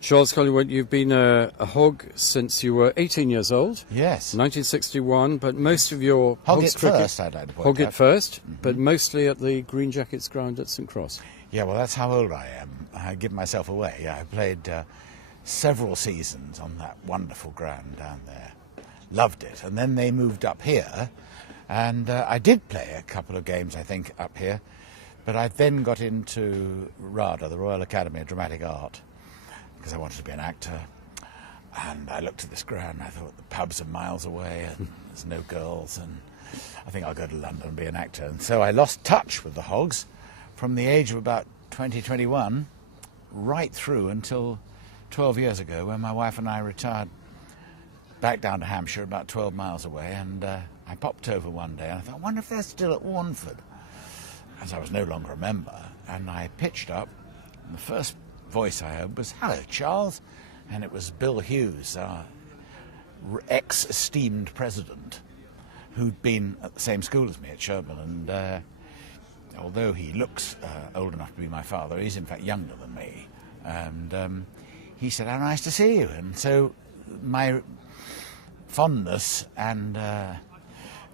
Charles Collingwood, you've been a hog since you were 18 years old. Yes. 1961, but most of your Hog Hogs it cricket... first, I'd like to point Hog out. it first, but mostly at the Green Jackets ground at St Cross. Yeah, well, that's how old I am. I give myself away. I played several seasons on that wonderful ground down there. Loved it. And then they moved up here, and I did play a couple of games, I think, up here. But I then got into RADA, the Royal Academy of Dramatic Art, because I wanted to be an actor. And I looked at this ground and I thought the pubs are miles away and there's no girls, and I think I'll go to London and be an actor. And so I lost touch with the Hogs from the age of about 20, 21 right through until 12 years ago, when my wife and I retired back down to Hampshire, about 12 miles away. And I popped over one day and I thought, I wonder if they're still at Warnford, as I was no longer a member. And I pitched up, and the first voice I heard was, "Hello, Charles." And it was Bill Hughes, our ex-esteemed president, who'd been at the same school as me at Sherborne. And although he looks old enough to be my father, he's in fact younger than me. And he said, "How nice to see you." And so my fondness and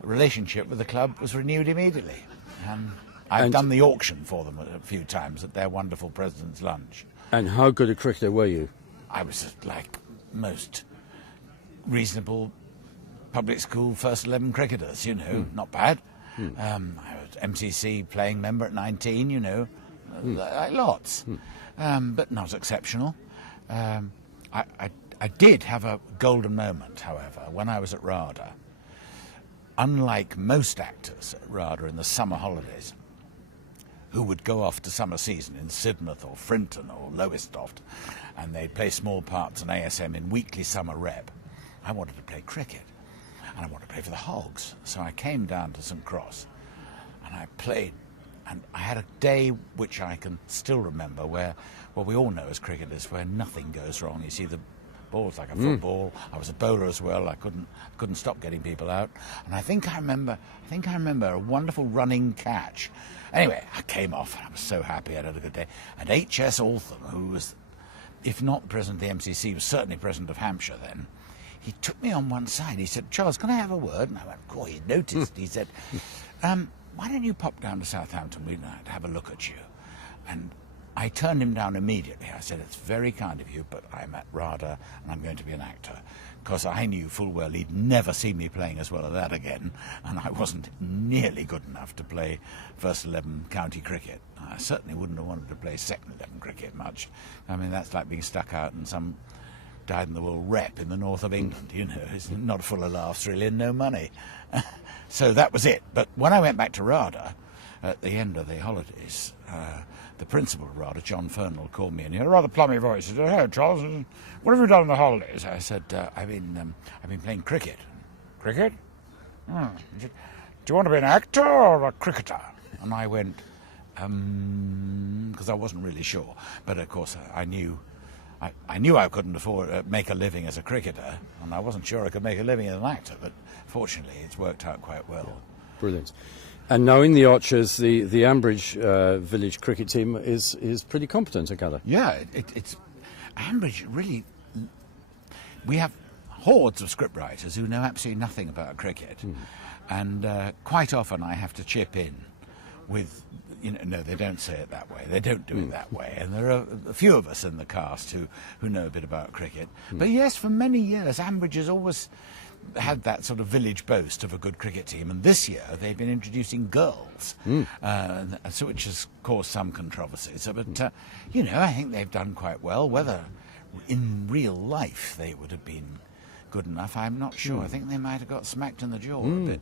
relationship with the club was renewed immediately. And I've done the auction for them a few times at their wonderful President's Lunch. And how good a cricketer were you? I was like most reasonable public school first 11 cricketers, you know, not bad. I was MCC playing member at 19, you know, lots, but not exceptional. I did have a golden moment, however, when I was at RADA. Unlike most actors at RADA in the summer holidays, who would go off to summer season in Sidmouth or Frinton or Lowestoft, and they'd play small parts in ASM in weekly summer rep, I wanted to play cricket, and I wanted to play for the Hogs. So I came down to St Cross, and I played, and I had a day which I can still remember, where what we all know as cricketers, where nothing goes wrong. You see the ball's like a football. I was a bowler as well. I couldn't stop getting people out. And I think I remember a wonderful running catch. Anyway, I came off and I was so happy. I'd had a good day. And H.S. Altham, who was, if not president of the MCC, was certainly president of Hampshire then, he took me on one side. He said, "Charles, can I have a word?" And I went, "Cool, he noticed." He said, "Why don't you pop down to Southampton? We'd like to have a look at you." And I turned him down immediately. I said, "It's very kind of you, but I'm at RADA and I'm going to be an actor." Because I knew full well he'd never see me playing as well as that again, and I wasn't nearly good enough to play first 11 county cricket. I certainly wouldn't have wanted to play second 11 cricket much. I mean, that's like being stuck out in some dyed-in-the-wool rep in the north of England, you know. It's not full of laughs, really, and no money. So that was it. But when I went back to RADA at the end of the holidays, the principal of RADA, John Fernell, called me, and he had a rather plummy voice. He said, "Hello, Charles, what have you done in the holidays?" I said, I've been playing cricket." "Cricket?" He said, "Do you want to be an actor or a cricketer?" And I went, because I wasn't really sure. But of course, I knew I couldn't afford make a living as a cricketer, and I wasn't sure I could make a living as an actor. But fortunately, it's worked out quite well. Brilliant. And now in the Archers, the Ambridge village cricket team is pretty competent, I gather. Yeah, it's Ambridge really. We have hordes of scriptwriters who know absolutely nothing about cricket, and quite often I have to chip in with, no, they don't say it that way. They don't do it that way. And there are a few of us in the cast who know a bit about cricket. But yes, for many years, Ambridge has always had that sort of village boast of a good cricket team, and this year they've been introducing girls, so which has caused some controversies. But I think they've done quite well. Whether in real life they would have been good enough, I'm not sure. I think they might have got smacked in the jaw a bit.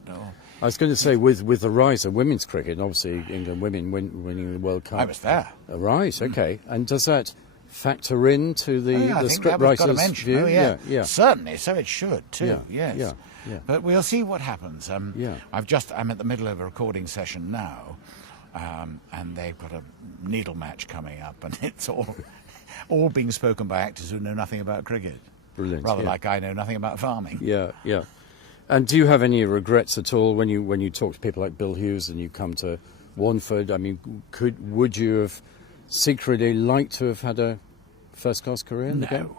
I was going to say, with the rise of women's cricket, obviously England women winning the World Cup. I was there. Right, okay. And does that factor into the script writer's view? Yeah. Certainly, so it should too. Yes. Yeah. But we'll see what happens. I'm at the middle of a recording session now, and they've got a needle match coming up, and it's all being spoken by actors who know nothing about cricket. Brilliant. Rather like I know nothing about farming. Yeah. And do you have any regrets at all when you talk to people like Bill Hughes and you come to Warnford? I mean, would you have secretly liked to have had a first-class career in the game?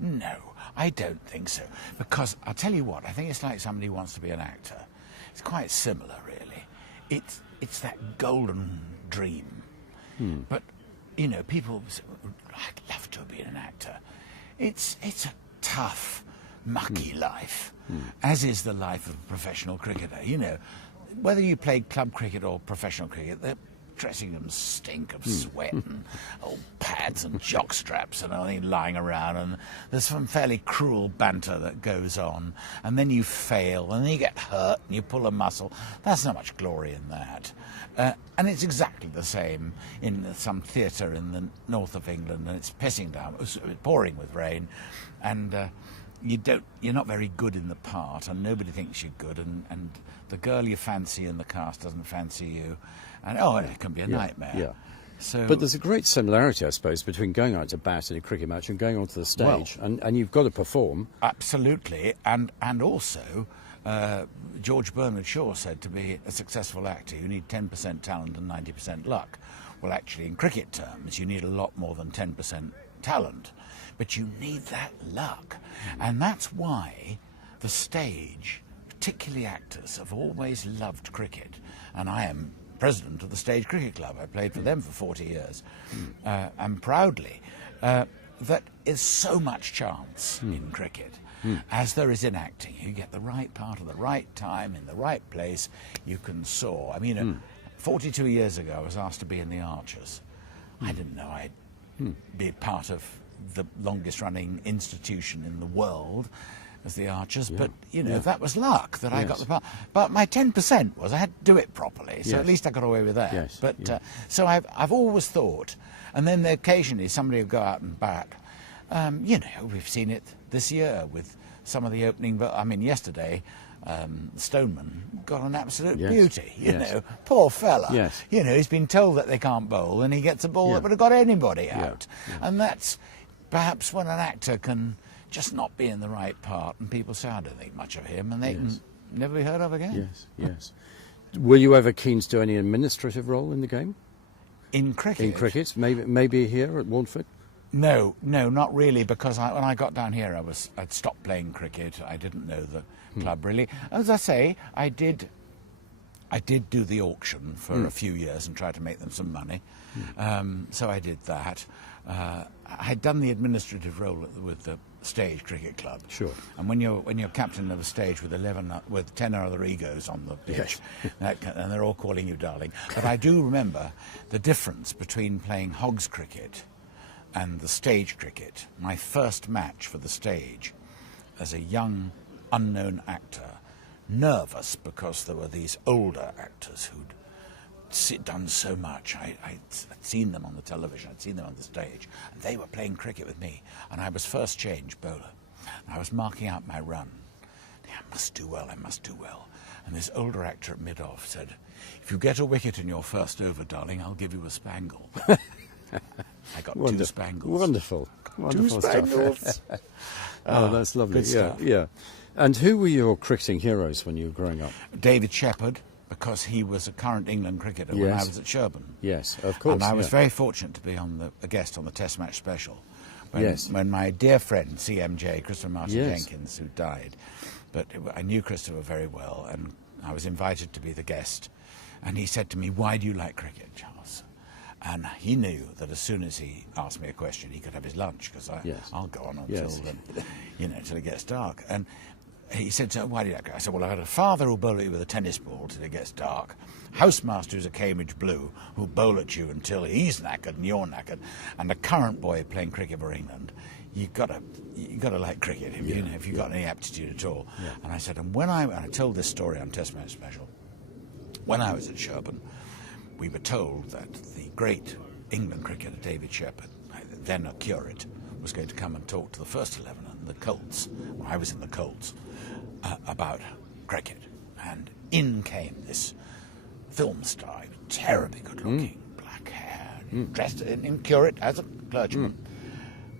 No, I don't think so. Because I'll tell you what, I think it's like somebody who wants to be an actor. It's quite similar, really. It's that golden dream. But, you know, people say, I'd love to be an actor. It's a tough, mucky life, as is the life of a professional cricketer. You know, whether you play club cricket or professional cricket, the dressing rooms stink of sweat and old pads and jock straps and everything lying around, and there's some fairly cruel banter that goes on, and then you fail and then you get hurt and you pull a muscle. There's not much glory in that. And it's exactly the same in some theatre in the north of England, and it's pissing down, it's pouring with rain, and you're not very good in the part, and nobody thinks you're good, and the girl you fancy in the cast doesn't fancy you, and it can be a nightmare. Yeah. So, but there's a great similarity, I suppose, between going out to bat in a cricket match and going onto the stage, and you've got to perform. Absolutely, and also George Bernard Shaw said to be a successful actor you need 10% talent and 90% luck. Well, actually, in cricket terms, you need a lot more than 10% talent, but you need that luck, and that's why the stage, particularly actors, have always loved cricket, and I am president of the Stage Cricket Club. I played for them for 40 years, and proudly. That is so much chance in cricket, as there is in acting. You get the right part at the right time, in the right place, you can soar. I mean, 42 years ago, I was asked to be in the Archers. I didn't know I'd be part of the longest-running institution in the world as the Archers, but, you know, that was luck that I got the part. But my 10% was I had to do it properly, so at least I got away with that. Yes. But so I've always thought, and then occasionally somebody will go out and bat. You know, we've seen it this year with some of the opening, but I mean, yesterday, Stoneman got an absolute beauty, you know. Poor fella. Yes. You know, he's been told that they can't bowl, and he gets a ball that would have got anybody out. And that's perhaps when an actor can just not be in the right part, and people say, I don't think much of him, and they can never be heard of again. Yes. Were you ever keen to do any administrative role in the game? In cricket? In cricket, maybe here at Warnford? No, not really, because when I got down here, I'd stopped playing cricket. I didn't know the club really. As I say, I did do the auction for a few years and tried to make them some money. So I did that. I'd done the administrative role with the Stage Cricket Club. Sure. And when you're captain of a stage with 10 other egos on the pitch, and they're all calling you darling. But I do remember the difference between playing Hogs cricket and the stage cricket. My first match for the stage as a young, unknown actor, nervous because there were these older actors who'd done so much. I'd seen them on the television, I'd seen them on the stage, and they were playing cricket with me, and I was first change bowler. I was marking out my run. I must do well. And this older actor at mid-off said, if you get a wicket in your first over, darling, I'll give you a spangle. I got 2 spangles. Wonderful 2 spangles. Stuff. Oh, that's lovely. Good stuff. Yeah. And who were your cricketing heroes when you were growing up? David Shepherd, because he was a current England cricketer when I was at Sherburn. Yes, of course. And I was very fortunate to be a guest on the Test Match Special when my dear friend, CMJ, Christopher Martin Jenkins, who died, but I knew Christopher very well, and I was invited to be the guest. And he said to me, why do you like cricket, Charles? And he knew that as soon as he asked me a question, he could have his lunch, because I'll go on until until it gets dark. And he said, so why did I go? I said, well, I had a father who'll bowl at you with a tennis ball till it gets dark. Housemaster who's a Cambridge Blue who'll bowl at you until he's knackered and you're knackered. And a current boy playing cricket for England. You've got to like cricket if you've got any aptitude at all. Yeah. And I said, and I told this story on Test Match Special, when I was at Sherburn, we were told that the great England cricketer David Shepherd, then a curate, was going to come and talk to the first 11 and the Colts. Well, I was in the Colts. About cricket, and in came this film star, terribly good looking, black hair, dressed in curate as a clergyman,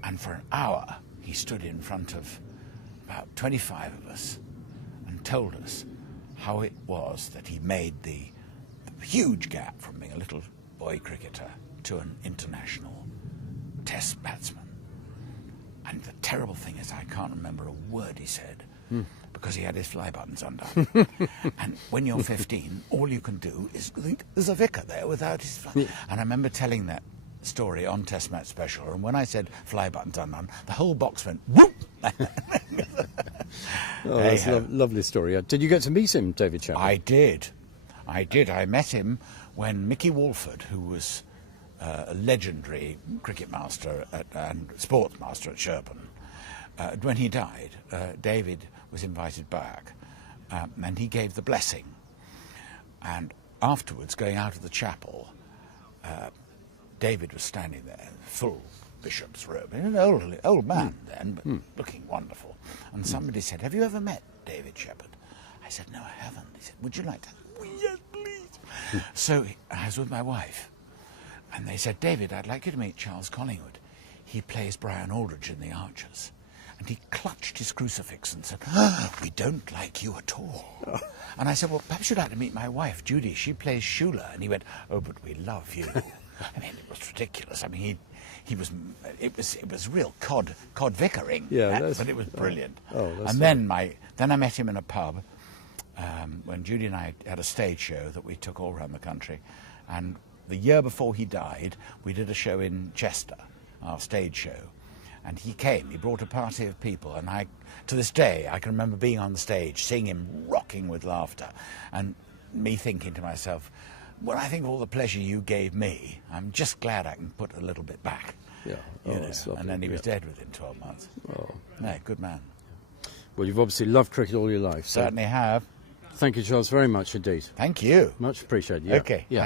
and for an hour he stood in front of about 25 of us and told us how it was that he made the huge gap from being a little boy cricketer to an international test batsman. And the terrible thing is I can't remember a word he said because he had his fly buttons undone. And when you're 15, all you can do is think, there's a vicar there without his fly. And I remember telling that story on Test Match Special, and when I said fly buttons undone, the whole box went whoop. Oh, that's a lovely story. Did you get to meet him, David Shepherd? I did. I met him when Mickey Walford, who was a legendary cricket master and sports master at Sherborne, when he died, David was invited back, and he gave the blessing. And afterwards, going out of the chapel, David was standing there, full bishop's robe, an old man then, but looking wonderful. And somebody said, "Have you ever met David Shepherd?" I said, "No, I haven't." He said, "Would you like to?" "Oh, yes, please." So I was with my wife, and they said, "David, I'd like you to meet Charles Collingwood. He plays Brian Aldridge in The Archers." And he clutched his crucifix and said, "We don't like you at all." And I said, "Well, perhaps you'd like to meet my wife, Judy. She plays Shula." And he went, "Oh, but we love you." I mean, it was ridiculous. I mean, it was real cod vicaring. Yeah, but it was brilliant. That's and then I met him in a pub when Judy and I had a stage show that we took all around the country. And the year before he died, we did a show in Chester, our stage show. And he came, he brought a party of people, and to this day, I can remember being on the stage, seeing him rocking with laughter, and me thinking to myself, well, I think of all the pleasure you gave me, I'm just glad I can put a little bit back. Yeah. That's lovely. And then he was dead within 12 months. Oh. No, good man. Well, you've obviously loved cricket all your life. So Certainly have. thank you, Charles, very much indeed. Thank you. Much appreciated. Yeah. Okay, yeah. thanks.